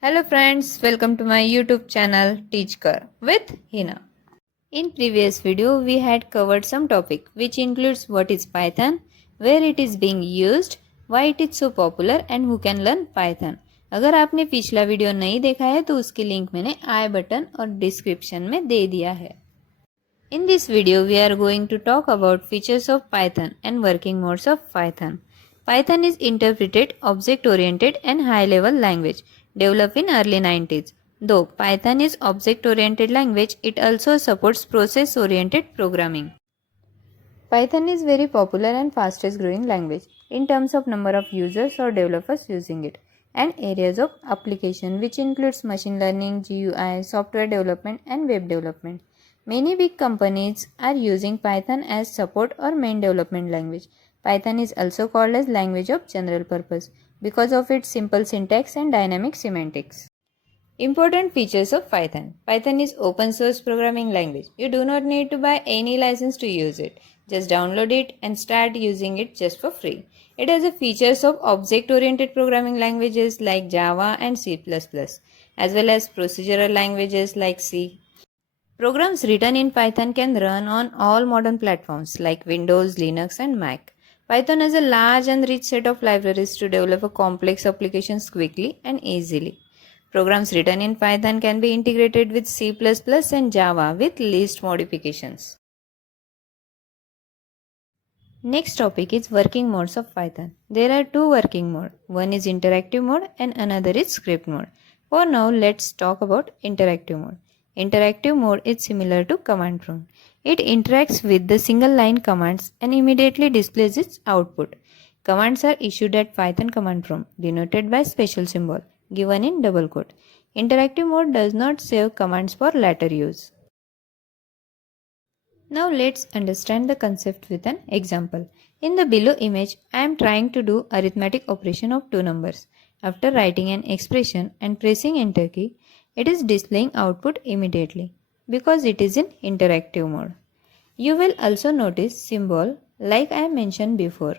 Hello friends, welcome to my YouTube channel TeachKar with Hina. In previous video we had covered some topic which includes what is Python, where it is being used, why it is so popular and who can learn Python. अगर आपने पिछला video नहीं देखा है तो उसकी link मैंने आई button और डिस्क्रिप्शन में दे दिया है. In this video we are going to talk about features of Python and working modes of Python. Python is interpreted, object-oriented and high-level language developed in early 90s. Though Python is object-oriented language, it also supports process-oriented programming. Python is very popular and fastest growing language in terms of number of users or developers using it and areas of application which includes machine learning, GUI, software development and web development. Many big companies are using Python as support or main development language. Python is also called as language of general purpose because of its simple syntax and dynamic semantics. Important features of Python. Python is open source programming language. You do not need to buy any license to use it. Just download it and start using it just for free. It has the features of object-oriented programming languages like Java and C++, as well as procedural languages like C. Programs written in Python can run on all modern platforms like Windows, Linux and Mac. Python has a large and rich set of libraries to develop complex applications quickly and easily. Programs written in Python can be integrated with C++ and Java with least modifications. Next topic is working modes of Python. There are two working modes. One is interactive mode and another is script mode. For now, let's talk about interactive mode. Interactive mode is similar to command prompt. It interacts with the single line commands and immediately displays its output. Commands are issued at Python command prompt, denoted by special symbol, given in double quote. Interactive mode does not save commands for later use. Now let's understand the concept with an example. In the below image, I am trying to do arithmetic operation of two numbers. After writing an expression and pressing enter key, it is displaying output immediately because it is in interactive mode. You will also notice symbol like I mentioned before.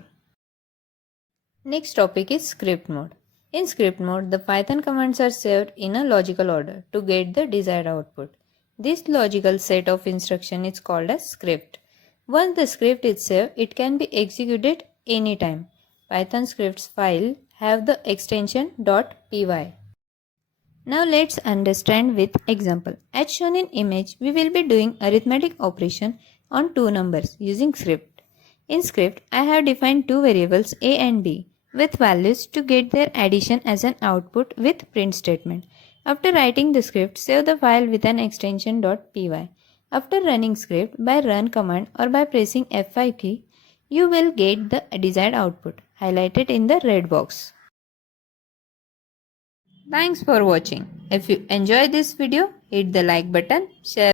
Next topic is script mode. In script mode, the Python commands are saved in a logical order to get the desired output. This logical set of instruction is called as script. Once the script is saved, it can be executed anytime. Python scripts file have the extension .py. Now let's understand with example. As shown in image, we will be doing arithmetic operation on two numbers using script. In script, I have defined two variables a and b with values to get their addition as an output with print statement. After writing the script, save the file with an extension .py. After running script by run command or by pressing F5 key, you will get the desired output highlighted in the red box. Thanks for watching. If you enjoyed this video, hit the like button, share